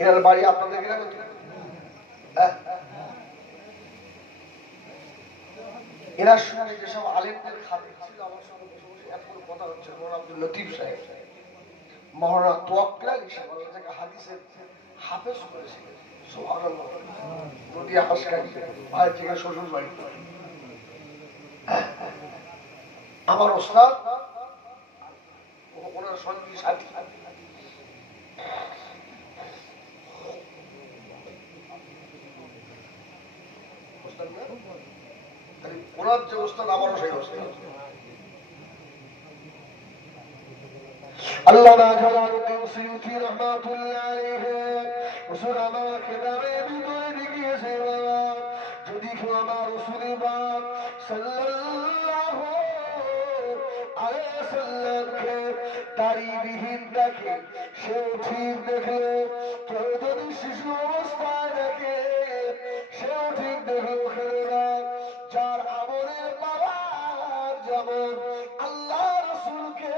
এনার বাড়ি আপনাদের গ্রামে তো? এনার সঙ্গে যেসব আলেমদের খাতির ছিল আমার সঙ্গে বসে বসে এত কথা হচ্ছে। মৌলানা আব্দুল লতিফ সাহেব, মৌলানা তোয়াক্কুল আলী সাহেব, যাকে হাদিসের হাফেজ করেছিলেন, সুবহানাল্লাহ, নদিয়া হাসকারি ভাইয়ের থেকে শ্বশুর বাড়ি। আমার ওস্তাদ, ওনার সঙ্গী সাথী। ওনার যে ওস্তাদ আমারও সেই ওস্তাদ। আল্লামা জালালউদ্দিন সুয়ুতী রাহমাতুল্লাহ আলাইহি রাসূল আমাকে নামে ভিতরে দেখিয়েছে, যদি কেউ আমার রাসূল পাক সাল্লাল্লাহু আলাইহি ওয়াসাল্লামকে দাড়িবিহীন দেখে সেও ঠিক দেখলো, কেউ যদি শিশু অবস্থায় দেখে সেও ঠিক দেখলো। খেলোনা যার আমলের পাওয়ার যেমন আল্লাহ রাসূলকে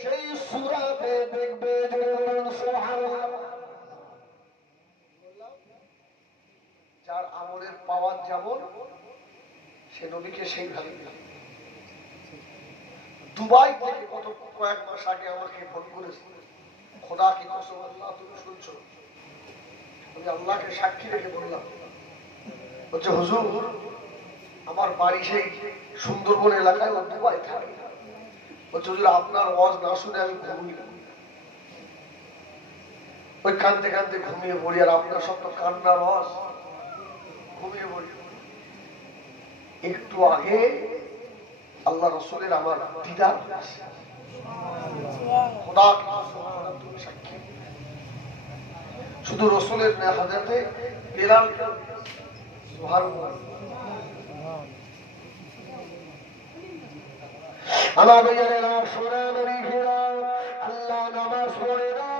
সেই সূরাতে দেখবে। যার আমলের পাওয়ার যেমন সে নবীকে সেইভাবে। দুবাই থেকে কত কয়েক মাস আগে আমাকে ফোন করেছে, খোদা কি কসম, আল্লাহ তুমি শুনছো? আমি আল্লাহকে সাক্ষী রেখে বললাম, বলছে হুজুর আমার বাড়ি সেই সুন্দরবন এলাকায়, ও দুবাই থাকে। বলছে হুজুর আপনার ওয়াজ না শুনে আমি ঘুমিয়ে ওই কাঁদতে কাঁদতে ঘুমিয়ে পড়ি, আর আপনার সব তো কান্নার ওয়াজ, ঘুমিয়ে পড়ি। একটু আগে আল্লাহ রাসূলের আমার দিদার হয়েছে, খোদা কি কসম, তুমি সাক্ষী। শুধু রাসূলের হাজতে বেলাল সুবহানাল্লাহ। আমার ভাইয়েরা, সোনা নবীরা, আল্লাহ নামাজ পড়ে না,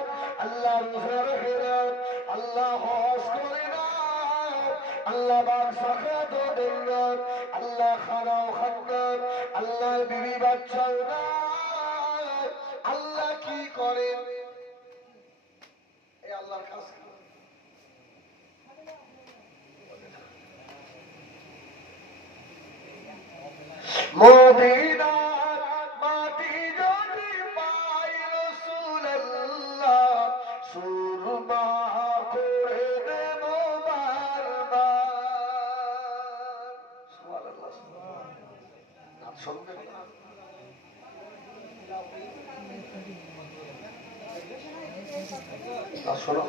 আল্লাহ রোজা রাখে না, আল্লাহ হজ করে না, আল্লাহ বাদ যাকাত দেন না, আল্লাহ খানাও খান না, আল্লাহ বিবি বাচ্চাও না, আল্লাহ কি করেন? এই আল্লাহর কাজ মদিনা মাটি যদি পাই রাসূলুল্লাহ, সুরমা করে দেব বারবার। সুবহানাল্লাহ, সুবহানাল্লাহ। শুনবে না? শোনো,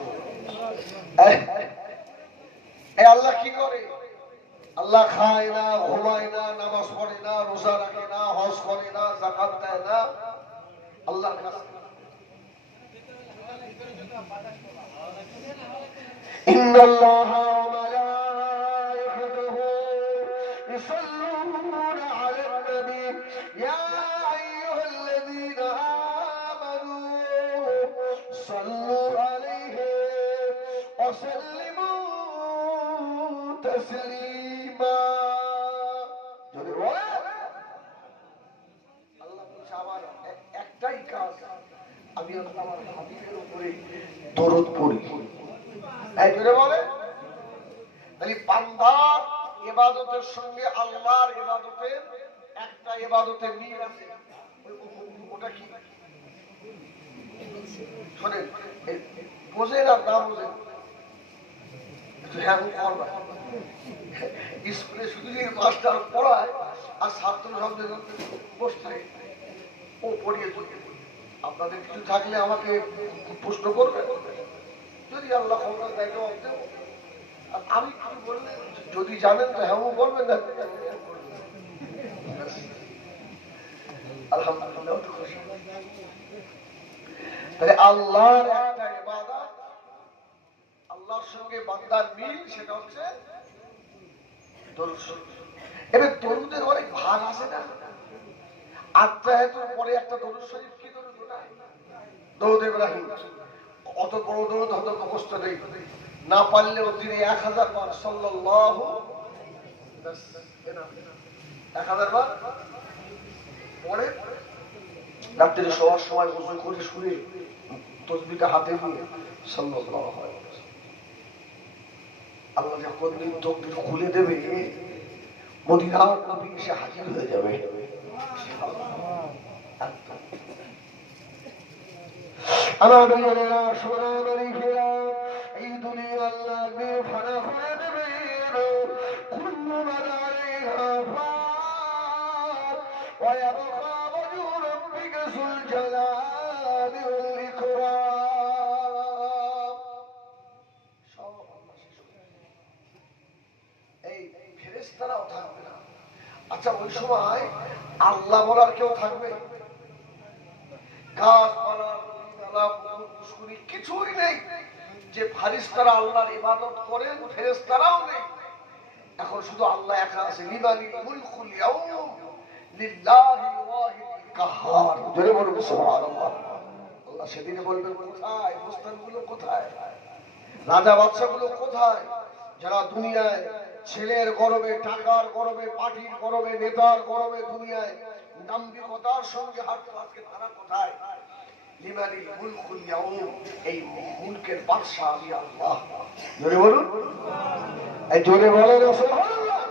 এই আল্লাহ কি করে? আল্লাহ খায় না, ঘুমায় না, নামাজ পড়ে না, রোজা রাখে না, হজ করে না, যাকাত দেয় না, আল্লাহর কাছে। ইন্নাল্লাহা ওয়া মালাইকাতুহু ইউসাল্লুনা আলান নবী ইয়া আইয়ুহাল্লাযীনা আমানু সাল্লু আলাইহি ওয়া সাল্লিমু তাসলিমা। যদি বলে আল্লাহ বলছে আমার একটাই কাজ, আমি আমার হাবিবের উপরে দরুদ পড়ি। এই জোরে বলে, তাহলে বান্দার ইবাদতের সঙ্গে আল্লাহর ইবাদতের একটা ইবাদতের মিল আছে। ওটা কি শোনেন, বোঝেন আর না বোঝেন, স্কুলে শুধু মাস্টার পড়ায় আর ছাত্র সঙ্গে বসে থাকে, ও পড়িয়ে পড়িয়ে। আপনাদের কিছু থাকলে আমাকে প্রশ্ন করবে, যদি আল্লাহ ক্ষমতা দেয় জবাব দেব। আর আমি কিছু বললে যদি জানেন তো হ্যাঁ বলবেন না। আলহামদুলিল্লাহ, তাহলে আল্লাহর একটা ইবাদত, আল্লাহর সঙ্গে বান্দার মিল, সেটা হচ্ছে দরুদ শরীফ। এবার দরুদের অনেক ভাগ আছে না? আত্মায়াতুর পরে একটা দরুদ শরীফ, কি দরুদ ওটা? দরুদ ইব্রাহিম। অত বড় দরুদ হয়তো মুখস্থ নেই, না পারলেও দিনে 1000 বার সাল্লাল্লাহু, 1000 বার পরে রাত্রে শোয়ার সময় গোসল করে শুয়ে তসবিটা হাতে নিয়ে সাল্লাল্লাহু আলাইহি ওয়াসাল্লাম, আল্লাহ যখন তকদির খুলে দেবে মদিনার নবী এসে হাজির হয়ে যাবে। আমার ভাইয়েরা, সোনার ঘেরা, এই দুনিয়া আল্লাহ ফানা করে দেবে। কুল্লু মান আলাইহা ফান ওয়া ইয়াবকা ওয়াজহু রাব্বিকা যুল জালালি ওয়াল ইকরাম। সব আল্লাহ শেষ করে দেবে। এই ফেরেশতারাও থাকবে না। আচ্ছা, ওই সময় আল্লাহ বলার কেউ থাকবে? গাছপালা, পুষ্করি কিছুই নেই। যে ফারিস্তারা আল্লাহর ইবাদত করেন ফেরেশতারাও নেই। এখন শুধু আল্লাহ একা আছে। লিমানিল মুলকুল ইয়াউম লিল্লাহিল ওয়াহিদিল কাহ্হার। জোরে বলুন সুবহানাল্লাহ। আল্লাহ সেদিনে বলবেন, কোথায় মুস্তানগুলো, কোথায় রাজা বাদশাগুলো, কোথায় যারা দুনিয়ায় ছেলের গরবে, টাকার গরবে, পার্টির গরবে, নেতার গরবে দুনিয়ায় দাম্ভিকতার সঙ্গে হাঁটতো, আজকে তারা কোথায়? লিমানিল মুলকুল ইয়াউম, এই মুলকের বাদশা আমি আল্লাহ। জোরে বলুন, এই জোরে বলেন সুবহানাল্লাহ।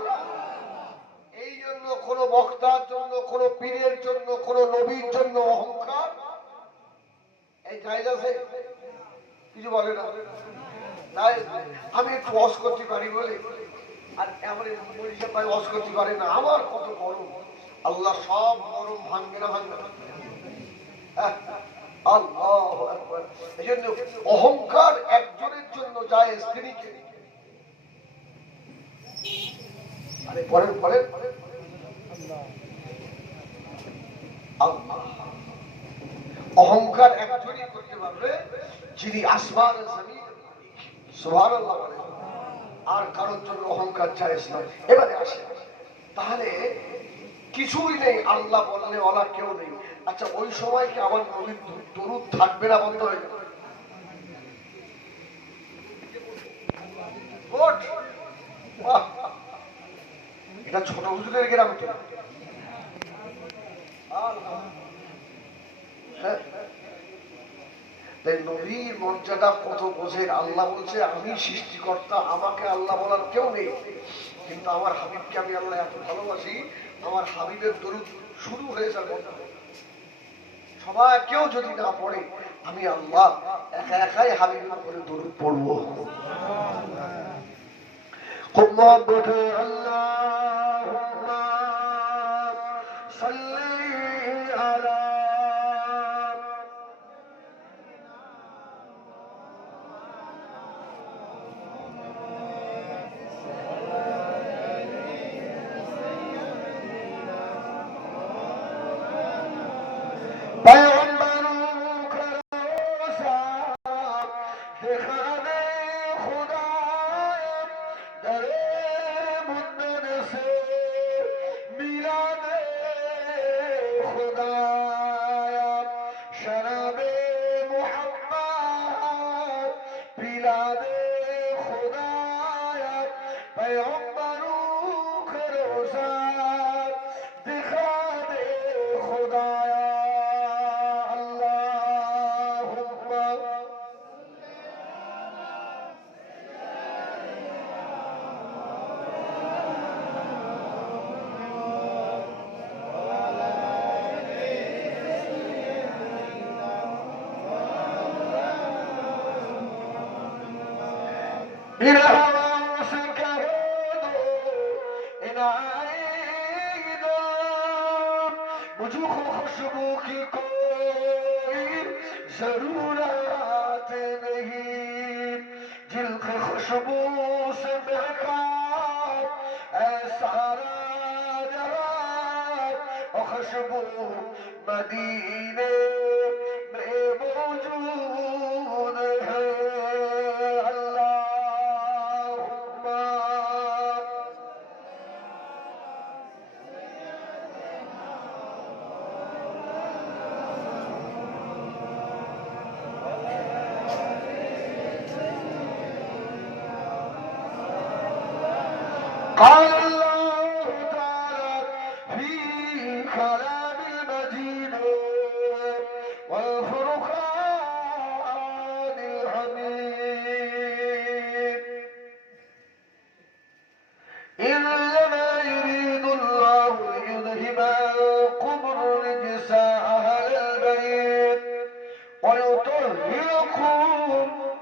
এই জন্য কোন বক্তার জন্য, কোন পীরের জন্য, কোন নবীর জন্য অহংকার এই জায়েজ আছে? কিছু বলে না। আমি একটু ওয়াজ করতে পারি বলে আর এমন মনীষা ভাই ওয়াজ করতে পারে না, আমার কত গরম। আল্লাহ সব গরম ভাঙবে না, ভাঙবে না। আল্লাহু আকবার। এজন্য অহংকার একজনের জন্য যায়, স্ত্রীকে। আরে পরের পরের অহংকার একজনই করতে পারবে, যিনি আসমান জমিন। সুবহানাল্লাহ বলেন। আর কারোর জন্য অহংকার জায়েজ নয়। এবারে আসে, তাহলে কিছুই নেই, আল্লাহ বললে ওলা কেউ নেই। আচ্ছা, ওই সময় কি আমার নবীর দরুদ থাকবে না, বন্ধ হয়ে যাবে? এটা ছোট হুজুরের গ্রাম তো। নবীর মর্যাদা কত বোঝেন। আল্লাহ বলছে, আমি সৃষ্টিকর্তা, আমাকে আল্লাহ বলার কেউ নেই, কিন্তু আমার হাবিবকে আমি আল্লাহ এত ভালোবাসি, আমার হাবিবের দরুদ শুরু হয়ে যাবে। সবাই কেউ যদি না পড়ে, আমি আল্লাহ একা একাই হাবিবের উপরে দরুদ পড়বো। খুব মহব্বতে আল্লাহুম্মা সাল্লি আলা मुझको खुशबू की कोई जरूरत नहीं, जिल्क खुशबू से महका सारा जहां, और खुशबू मदीने में मौजूद है। قال الله تعالى في كلام المجيد والفرقان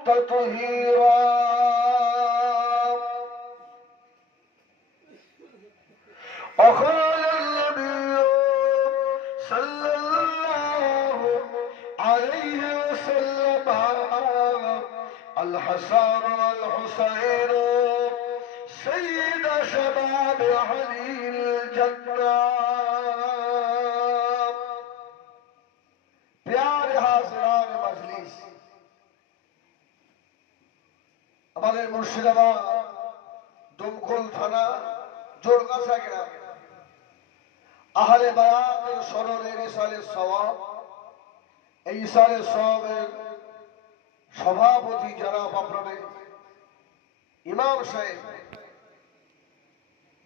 تطهيرا وقال النبي صلى الله عليه وسلم الحسن والحسين سيد شباب أهل الجنة प्यारे हाज़िरान मजलिस আমাদের মুর্শিদাবাদ দমকল থানা জোরগাছা গ্রাম আহলে বায়াতের সনদের ইসালে সওয়াব এই ইসালে সওয়াবের সভাপতি জনাব আপনাদের ইমাম সাহেব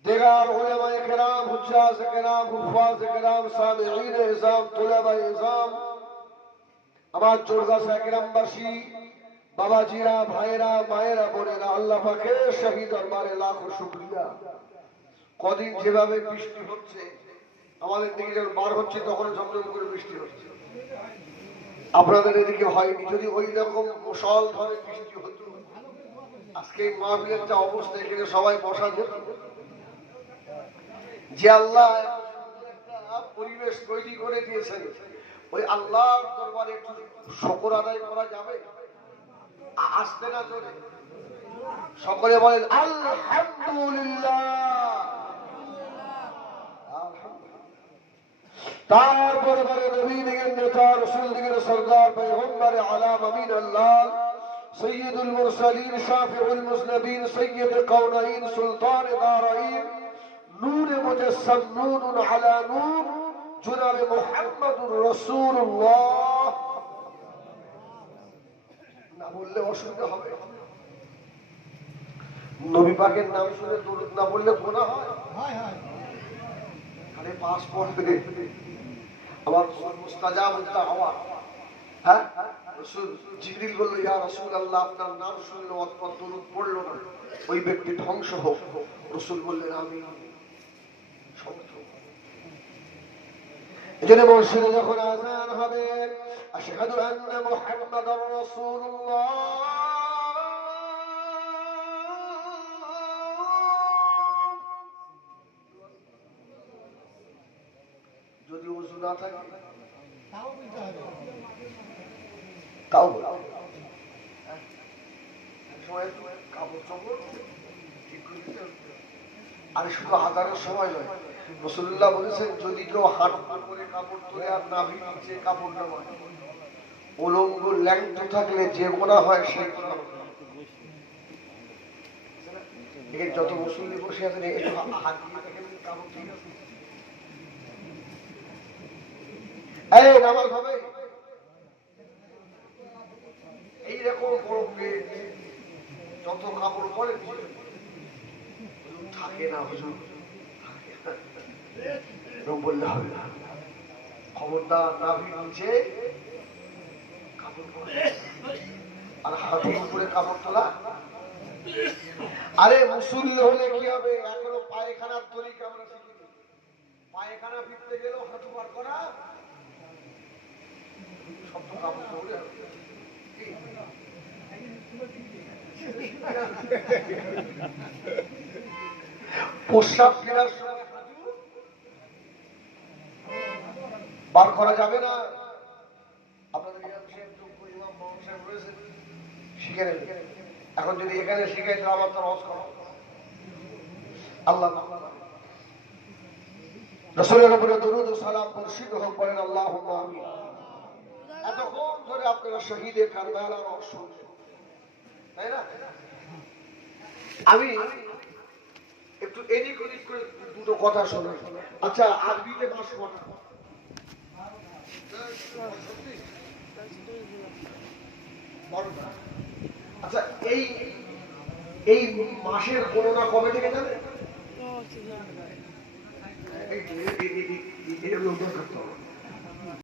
دیگر علماء کرام حجاز کرام حفاظ کرام سامعین نظام طلباء نظام আমার জোরগাছা গ্রামবাসী বাবাজিরা ভাইরা মায়েরা বোনেরা আল্লাহ পাকের শাহী দরবারে লাখো শুকরিয়া কদিন যেভাবে বৃষ্টি হচ্ছে আমাদের দিকে যখন বার হচ্ছে তখন ঝমঝম করে বৃষ্টি হচ্ছে আপনাদের এদিকে হয়নি যদি ওই রকম মুষলধারে বৃষ্টি হতো আজকে এই মাহফিলের যা অবস্থা এখানে সবাই বসা যেত যে আল্লাহ পরিবেশ তৈরি করে দিয়েছেন ওই আল্লাহর দরবারে একটু শুকর আদায় করা যাবে আসতে না জোরে সকলে বলেন আলহামদুলিল্লাহ তারপরে বলে নবী দিগের নেতা রাসূল দিগের সরদার পয়গম্বর আলাম আমিন আল্লাহ সৈয়দুল মুরসালিন শাফিউল মুজনবিন সৈয়দ কওনাইন সুলতান দারাইন নূর মুজাসসাম নূরুন আলা নূর জনাব মুহাম্মদুর রাসূলুল্লাহ না বললে অসুবিধা হবে নবী পাকের নাম শুনে দরুদ না বললে গুনাহ হয় হয় আরে পাস পড়বে আমার মুস্তাজাব দাওয়া হ্যাঁ রাসূল জিবরিল বলল ইয়া রাসূলুল্লাহ আপনার নাম শুনলে অতপর দরুদ পড়লো না ওই ব্যক্তি ধ্বংস হোক রাসূল বললেন আমিন এজন্য মসজিদে যখন আযান হবে আশহাদু আন্না মুহাম্মাদার রাসূলুল্লাহ যদি ওযু না থাকে তাও বলতে হবে তাও সময় কাপড় চোপড় ঠিক করে দিতে হবে আর শুধু আযানের সময় নয় রাসূলুল্লাহ বলেছেন যদি কেউ হাত করে কাপড় তুলে আর নাভি নিচে কাপড় না হয় উলঙ্গ ল্যাংটো থাকলে যে গুনাহ হয় সেই গুনাহ এই যত মুসল্লি বসে আছেন একটু হাত দিয়ে দেখেন কাপড় ঠিক আছে এই নামাজ হবে এইরকম বড় পেট যত কাপড় পরে থাকে না হুজুর বললে হবে না খবরদার নাভির নিচে কাপড় পরে আর হাতের উপরে কাপড় তোলা আরে মুসল্লি হলে কি হবে এখনো পায়খানার তরিকা আমরা শিখিনি পায়খানা ফিরতে গেলেও হাঁটু বার করা সব তো কাপড় পরে প্রস্রাব ফেরার সময় বার করা যাবে না আপনাদের শিখে নেবেন এখন যদি এখানে শিখাই তো আমার তো রস করো আল্লাহ রাসূলের উপরে দরুদ ও সালাম বর্ষিত হোক বলেন আল্লাহুম্মা আমিন এতক্ষণ ধরে আপনারা শহীদে কারবালার রস শুনছেন তাই না আমি একটু এদিক ওদিক করে দুটো কথা শোনাই আচ্ছা আরবিতে মাস কটা আচ্ছা এই এই মাসের গণনা কবে থেকে জানেন এই